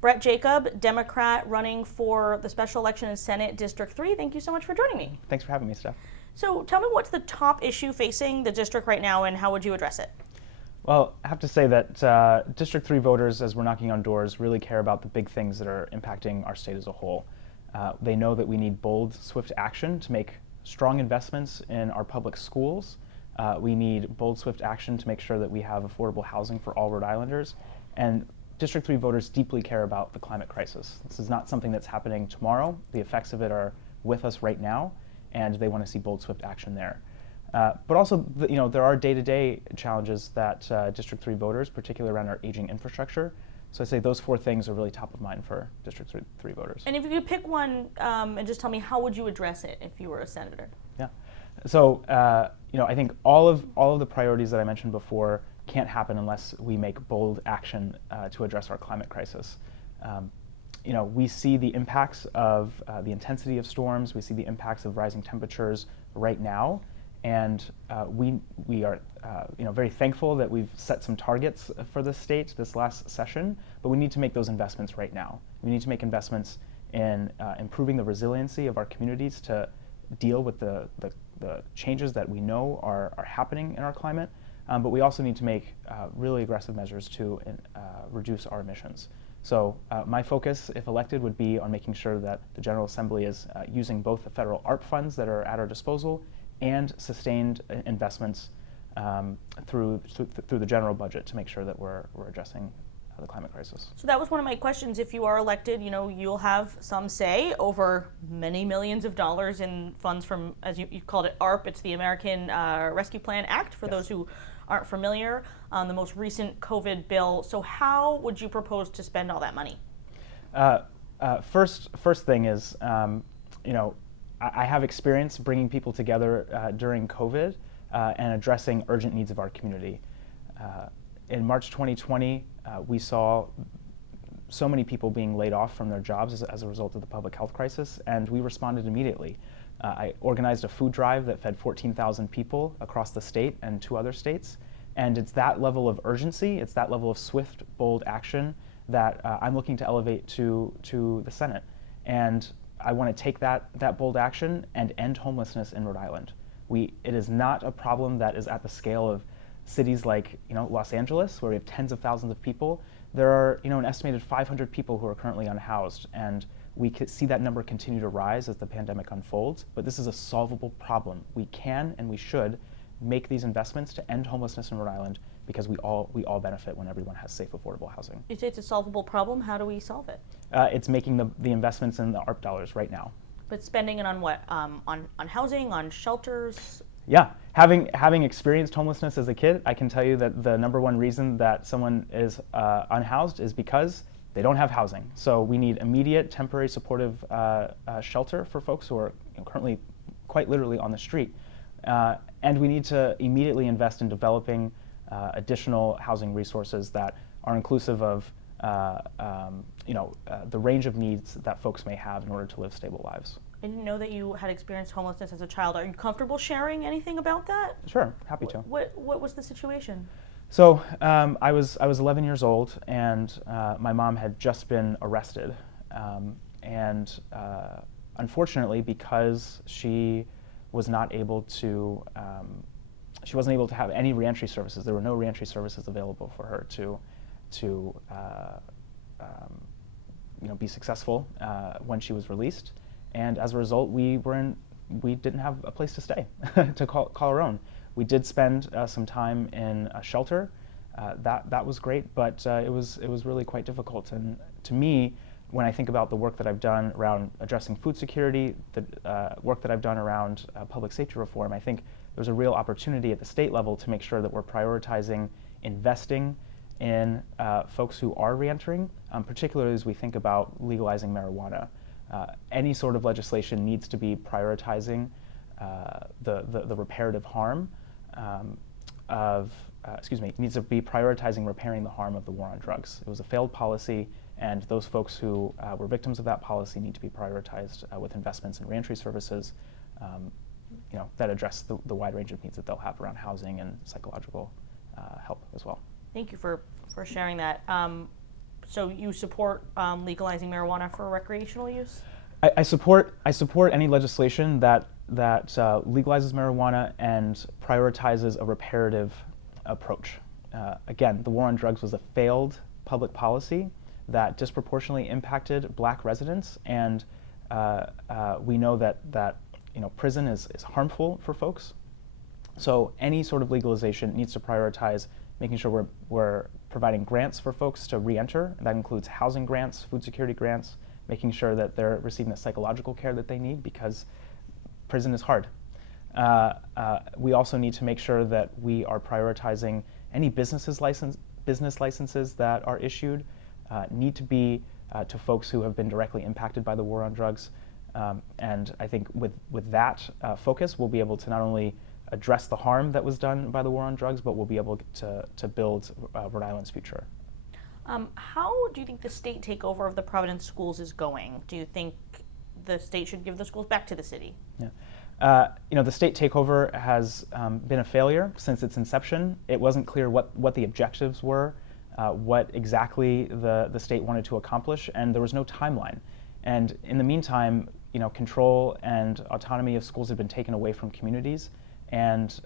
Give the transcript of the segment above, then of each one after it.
Bret Jacob, Democrat running for the special election in Senate District 3. Thank you so much for joining me. Thanks for having me, Steph. So tell me, what's the top issue facing the district right now, and how would you address it? Well, I have to say that District 3 voters, as we're knocking on doors, really care about the big things that are impacting our state as a whole. They know that we need bold, swift action to make strong investments in our public schools. We need bold, swift action to make sure that we have affordable housing for all Rhode Islanders. And District 3 voters deeply care about the climate crisis. This is not something that's happening tomorrow. The effects of it are with us right now, and they want to see bold, swift action there. But also, there are day-to-day challenges that District 3 voters, particularly around our aging infrastructure. So I say those four things are really top of mind for District 3 voters. And if you could pick one and just tell me, how would you address it if you were a senator? Yeah. So I think all of the priorities that I mentioned before can't happen unless we make bold action to address our climate crisis. We see the impacts of the intensity of storms. We see the impacts of rising temperatures right now, and we are very thankful that we've set some targets for the state this last session. But we need to make those investments right now. We need to make investments in improving the resiliency of our communities to deal with the changes that we know are happening in our climate. But we also need to make really aggressive measures to reduce our emissions. So my focus, if elected, would be on making sure that the General Assembly is using both the federal ARP funds that are at our disposal and sustained investments through the general budget to make sure that we're addressing the climate crisis. So that was one of my questions. If you are elected, you'll have some say over many millions of dollars in funds from, as you called it, ARP. It's the American Rescue Plan Act, for those who aren't familiar, the most recent COVID bill. So how would you propose to spend all that money? First thing is, I have experience bringing people together during COVID and addressing urgent needs of our community. In March 2020, we saw so many people being laid off from their jobs as a result of the public health crisis, and we responded immediately. I organized a food drive that fed 14,000 people across the state and 2 other states, and it's that level of urgency, it's that level of swift, bold action that I'm looking to elevate to the Senate. And I want to take that bold action and end homelessness in Rhode Island. It is not a problem that is at the scale of cities like Los Angeles, where we have tens of thousands of people. There are an estimated 500 people who are currently unhoused, and we could see that number continue to rise as the pandemic unfolds. But this is a solvable problem. We can and we should make these investments to end homelessness in Rhode Island, because we all benefit when everyone has safe, affordable housing. You say it's a solvable problem. How do we solve it? It's making the investments in the ARP dollars right now. But spending it on what? On housing, on shelters? Yeah, having experienced homelessness as a kid, I can tell you that the number one reason that someone is unhoused is because they don't have housing. So we need immediate, temporary, supportive shelter for folks who are currently quite literally on the street. And we need to immediately invest in developing additional housing resources that are inclusive of the range of needs that folks may have in order to live stable lives. I didn't know that you had experienced homelessness as a child. Are you comfortable sharing anything about that? Sure, happy to. What was the situation? So I was 11 years old, and my mom had just been arrested, and unfortunately, because she wasn't able to have any reentry services. There were no reentry services available for her to be successful when she was released. And as a result, we didn't have a place to stay to call our own. We did spend some time in a shelter. That was great, but it was really quite difficult. And to me, when I think about the work that I've done around addressing food security, the work that I've done around public safety reform, I think there's a real opportunity at the state level to make sure that we're prioritizing investing in folks who are reentering, particularly as we think about legalizing marijuana. Any sort of legislation needs to be prioritizing the reparative harm needs to be prioritizing repairing the harm of the war on drugs. It was a failed policy, and those folks who were victims of that policy need to be prioritized with investments in reentry services that address the wide range of needs that they'll have around housing and psychological help as well. Thank you for sharing that. So you support legalizing marijuana for recreational use? I support any legislation that legalizes marijuana and prioritizes a reparative approach. Again, the war on drugs was a failed public policy that disproportionately impacted Black residents, and we know that prison is harmful for folks. So any sort of legalization needs to prioritize making sure we're providing grants for folks to re-enter. That includes housing grants, food security grants, making sure that they're receiving the psychological care that they need, because prison is hard. We also need to make sure that we are prioritizing any business licenses that are issued need to be to folks who have been directly impacted by the war on drugs. And I think with that focus, we'll be able to not only address the harm that was done by the war on drugs, but we'll be able to build Rhode Island's future. How do you think the state takeover of the Providence schools is going? Do you think the state should give the schools back to the city? Yeah. The state takeover has been a failure since its inception. It wasn't clear what the objectives were, what exactly the state wanted to accomplish, and there was no timeline. And in the meantime, control and autonomy of schools have been taken away from communities, and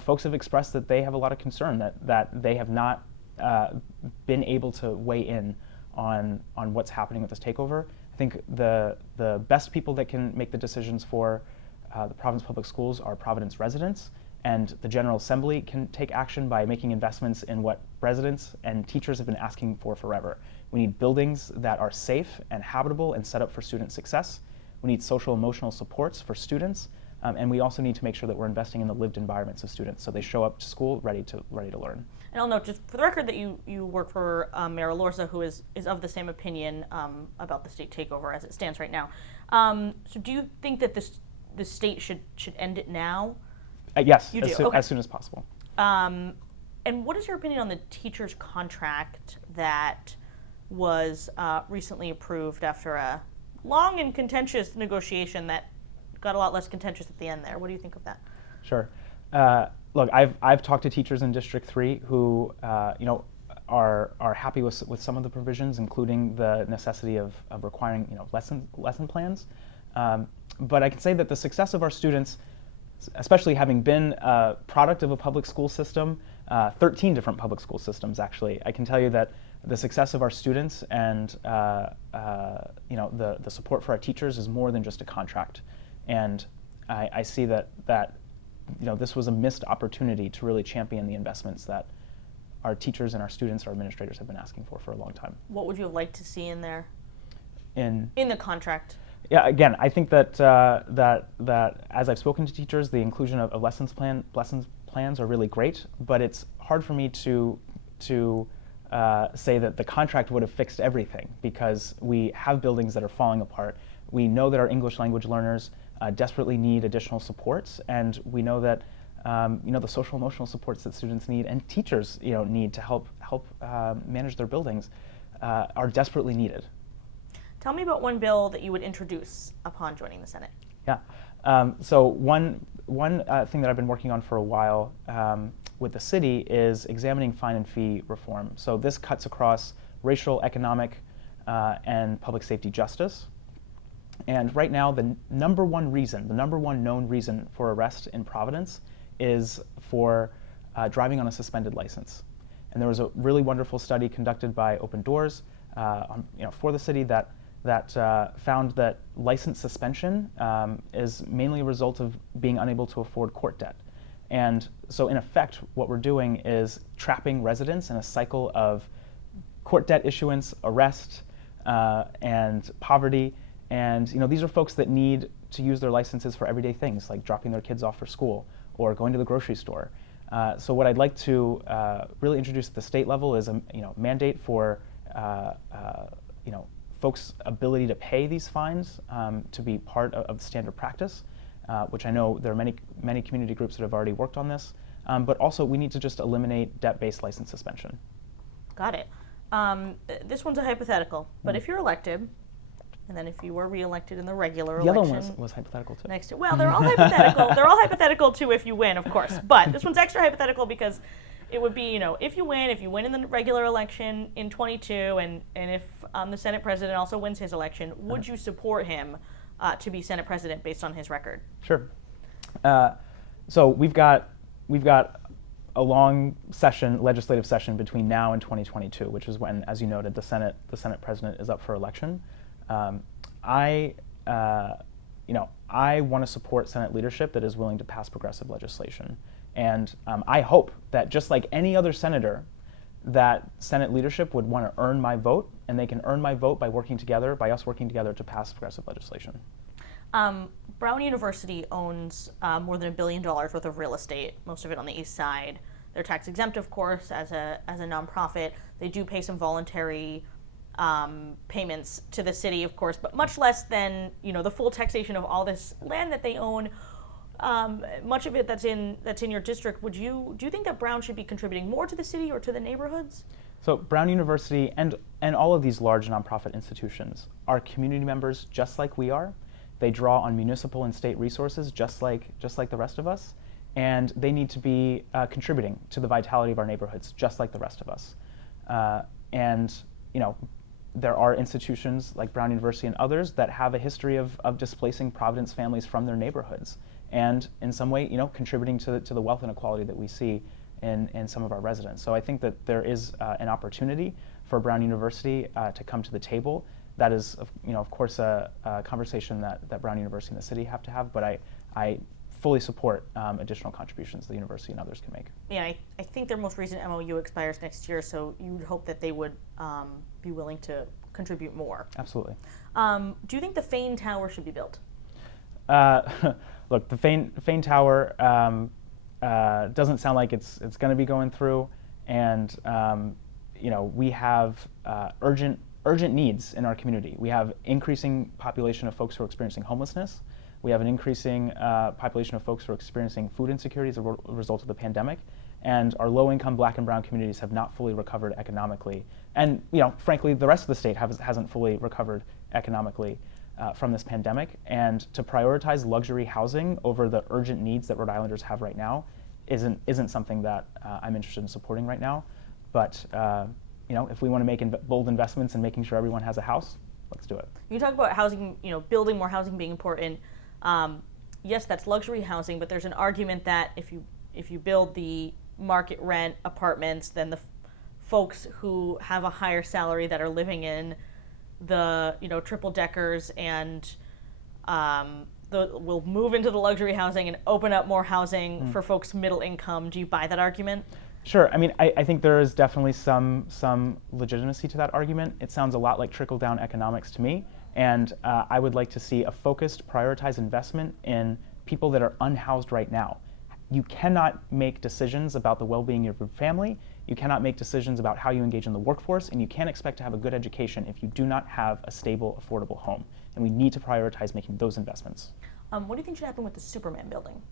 folks have expressed that they have a lot of concern that they have not been able to weigh in on what's happening with this takeover. I think the best people that can make the decisions for the Providence Public Schools are Providence residents, and the General Assembly can take action by making investments in what residents and teachers have been asking for forever. We need buildings that are safe and habitable and set up for student success. We need social emotional supports for students, and we also need to make sure that we're investing in the lived environments of students so they show up to school ready to learn. And I'll note, just for the record, that you work for Mayor Lorza, who is of the same opinion about the state takeover as it stands right now. So do you think that the state should end it now? Yes, you do. As soon as possible. And what is your opinion on the teacher's contract that was recently approved after a long and contentious negotiation that got a lot less contentious at the end there? What do you think of that? Sure. Look, I've talked to teachers in District 3 who are happy with some of the provisions, including the necessity of requiring lesson plans. But I can say that the success of our students, especially having been a product of a public school system, 13 different public school systems actually, I can tell you that the success of our students and the support for our teachers is more than just a contract. And I see that this was a missed opportunity to really champion the investments that our teachers and our students, our administrators have been asking for a long time. What would you have liked to see in there? In the contract? Yeah, again, I think that as I've spoken to teachers, the inclusion of lessons plans are really great, but it's hard for me to say that the contract would have fixed everything, because we have buildings that are falling apart. We know that our English language learners desperately need additional supports, and we know that the social emotional supports that students need and teachers need to help manage their buildings are desperately needed. Tell me about one bill that you would introduce upon joining the Senate. Yeah. So one thing that I've been working on for a while with the city is examining fine and fee reform. So this cuts across racial, economic, and public safety justice. And right now, the number one known reason for arrest in Providence is for driving on a suspended license. And there was a really wonderful study conducted by Open Doors for the city that found that license suspension is mainly a result of being unable to afford court debt. And so in effect, what we're doing is trapping residents in a cycle of court debt issuance, arrest, and poverty. And these are folks that need to use their licenses for everyday things, like dropping their kids off for school or going to the grocery store. So what I'd like to really introduce at the state level is a mandate for folks' ability to pay these fines to be part of the standard practice, which I know there are many community groups that have already worked on this. But also we need to just eliminate debt-based license suspension. Got it. This one's a hypothetical, but if you're elected, and then if you were reelected in the regular election. The other one was hypothetical too. Well, they're all hypothetical. They're all hypothetical too if you win, of course. But this one's extra hypothetical because It would be, if you win in the regular election in 22, and if the Senate president also wins his election, would you support him to be Senate president based on his record? Sure. So we've got a long legislative session between now and 2022, which is when, as you noted, the Senate president is up for election. I want to support Senate leadership that is willing to pass progressive legislation. And I hope that just like any other senator, that Senate leadership would want to earn my vote, and they can earn my vote by us working together to pass progressive legislation. Brown University owns more than $1 billion worth of real estate, most of it on the east side. They're tax exempt, of course, as a nonprofit. They do pay some voluntary payments to the city, of course, but much less than the full taxation of all this land that they own. Much of it that's in your district. Do you think that Brown should be contributing more to the city or to the neighborhoods? So Brown University and all of these large nonprofit institutions are community members just like we are. They draw on municipal and state resources just like the rest of us, and they need to be contributing to the vitality of our neighborhoods just like the rest of us. There are institutions like Brown University and others that have a history of displacing Providence families from their neighborhoods, and in some way, contributing to the wealth inequality that we see in some of our residents. So I think that there is an opportunity for Brown University to come to the table. That is, of course, a conversation that Brown University and the city have to have, but I fully support additional contributions the university and others can make. Yeah, I think their most recent MOU expires next year, so you'd hope that they would be willing to contribute more. Absolutely. Do you think the Fain Tower should be built? Look, the Fain Tower doesn't sound like it's going to be going through, and we have urgent needs in our community. We have increasing population of folks who are experiencing homelessness. We have an increasing population of folks who are experiencing food insecurity as a result of the pandemic, and our low-income Black and brown communities have not fully recovered economically. And frankly, the rest of the state hasn't fully recovered economically from this pandemic. And to prioritize luxury housing over the urgent needs that Rhode Islanders have right now isn't something that I'm interested in supporting right now. But if we want to make bold investments in making sure everyone has a house, let's do it. You talk about housing, building more housing being important. Yes, that's luxury housing, but there's an argument that if you build the market rent apartments, then the folks who have a higher salary that are living in the triple deckers and will move into the luxury housing and open up more housing for folks middle income. Do you buy that argument? Sure. I mean, I think there is definitely some legitimacy to that argument. It sounds a lot like trickle-down economics to me, and I would like to see a focused, prioritized investment in people that are unhoused right now. You cannot make decisions about the well-being of your family. You cannot make decisions about how you engage in the workforce, and you can't expect to have a good education if you do not have a stable, affordable home. And we need to prioritize making those investments. What do you think should happen with the Superman building?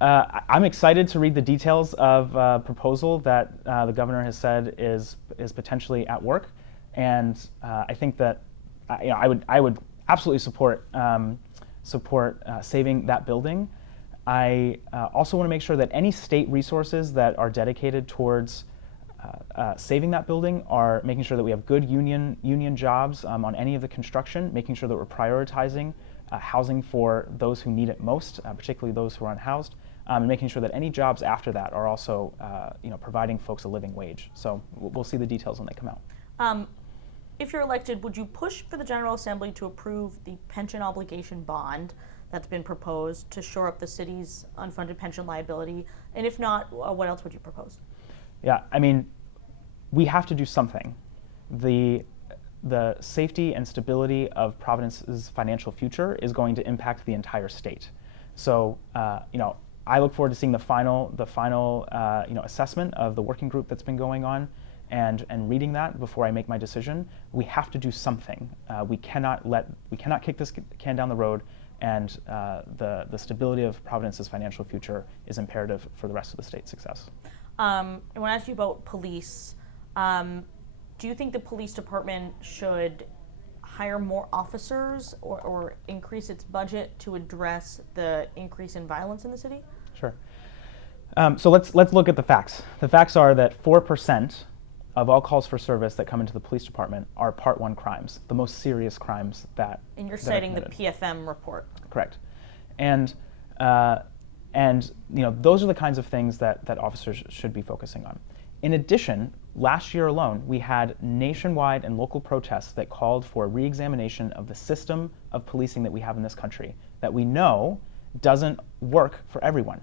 I'm excited to read the details of a proposal that the governor has said is potentially at work, and I think that I would absolutely support saving that building. I also want to make sure that any state resources that are dedicated towards saving that building are making sure that we have good union jobs on any of the construction, making sure that we're prioritizing housing for those who need it most, particularly those who are unhoused, and making sure that any jobs after that are also providing folks a living wage. So we'll see the details when they come out. If you're elected, would you push for the General Assembly to approve the pension obligation bond that's been proposed to shore up the city's unfunded pension liability? And if not, what else would you propose? Yeah, I mean, we have to do something. The safety and stability of Providence's financial future is going to impact the entire state. So, I look forward to seeing the final assessment of the working group that's been going on, and reading that before I make my decision. We have to do something. We cannot kick this can down the road, and the stability of Providence's financial future is imperative for the rest of the state's success. I want to ask you about police. Do you think the police department should hire more officers or increase its budget to address the increase in violence in the city? Sure. So let's look at the facts. The facts are that 4% of all calls for service that come into the police department are Part 1 crimes, the most serious crimes that. And you're that are citing the committed. PFM report. Correct. And those are the kinds of things that officers should be focusing on. In addition, last year alone, we had nationwide and local protests that called for a re-examination of the system of policing that we have in this country that we know doesn't work for everyone.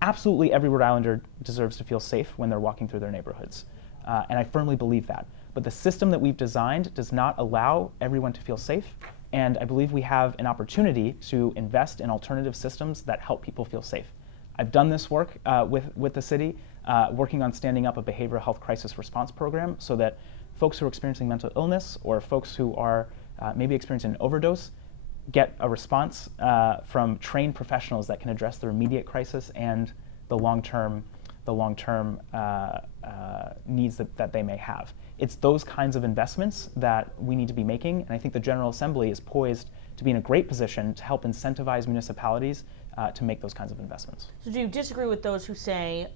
Absolutely every Rhode Islander deserves to feel safe when they're walking through their neighborhoods. And I firmly believe that. But the system that we've designed does not allow everyone to feel safe. And I believe we have an opportunity to invest in alternative systems that help people feel safe. I've done this work with the city, working on standing up a behavioral health crisis response program so that folks who are experiencing mental illness or folks who are maybe experiencing an overdose get a response from trained professionals that can address their immediate crisis and the long-term needs that they may have. It's those kinds of investments that we need to be making, and I think the General Assembly is poised to be in a great position to help incentivize municipalities to make those kinds of investments. So do you disagree with those who say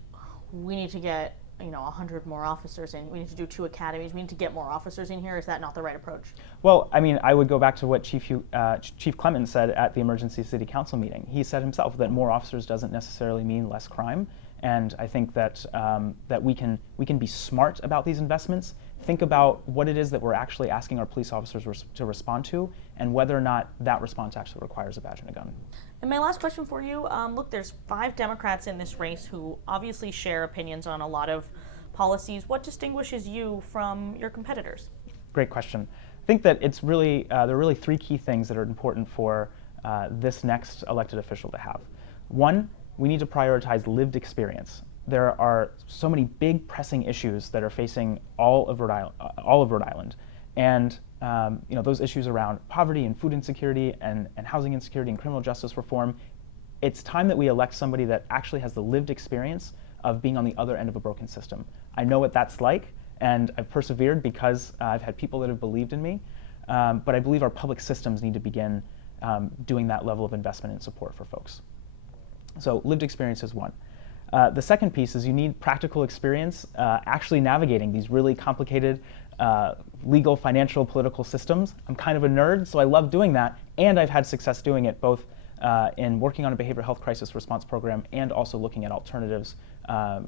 we need to get 100 more officers in, we need to do 2 academies, we need to get more officers in here? Is that not the right approach? Well, I mean, I would go back to what Chief Clemens said at the Emergency City Council meeting. He said himself that more officers doesn't necessarily mean less crime, and I think that that we can be smart about these investments, think about what it is that we're actually asking our police officers to respond to, and whether or not that response actually requires a badge and a gun. And my last question for you, look, there's 5 Democrats in this race who obviously share opinions on a lot of policies. What distinguishes you from your competitors? Great question. I think that it's really, there are really 3 key things that are important for this next elected official to have. One, we need to prioritize lived experience. There are so many big pressing issues that are facing all of Rhode Island. And those issues around poverty and food insecurity and housing insecurity and criminal justice reform, it's time that we elect somebody that actually has the lived experience of being on the other end of a broken system. I know what that's like, and I've persevered because I've had people that have believed in me, but I believe our public systems need to begin doing that level of investment and support for folks. So lived experience is one. The second piece is you need practical experience actually navigating these really complicated legal, financial, political systems. I'm kind of a nerd, so I love doing that, and I've had success doing it both in working on a behavioral health crisis response program and also looking at alternatives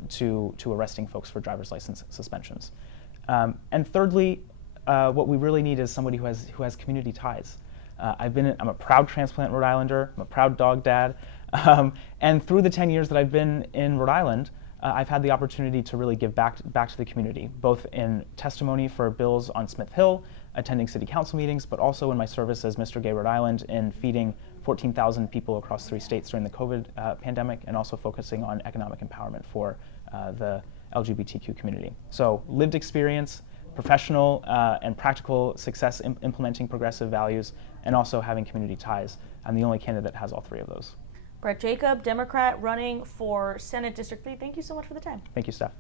to arresting folks for driver's license suspensions. And thirdly, what we really need is somebody who has community ties. I'm a proud transplant Rhode Islander. I'm a proud dog dad. And through the 10 years that I've been in Rhode Island, I've had the opportunity to really give back to the community, both in testimony for bills on Smith Hill, attending city council meetings, but also in my service as Mr. Gay Rhode Island in feeding 14,000 people across 3 states during the COVID pandemic, and also focusing on economic empowerment for the LGBTQ community. So lived experience, professional and practical success implementing progressive values, and also having community ties. I'm the only candidate that has all 3 of those. Bret Jacob, Democrat, running for Senate District 3. Thank you so much for the time. Thank you, Steph.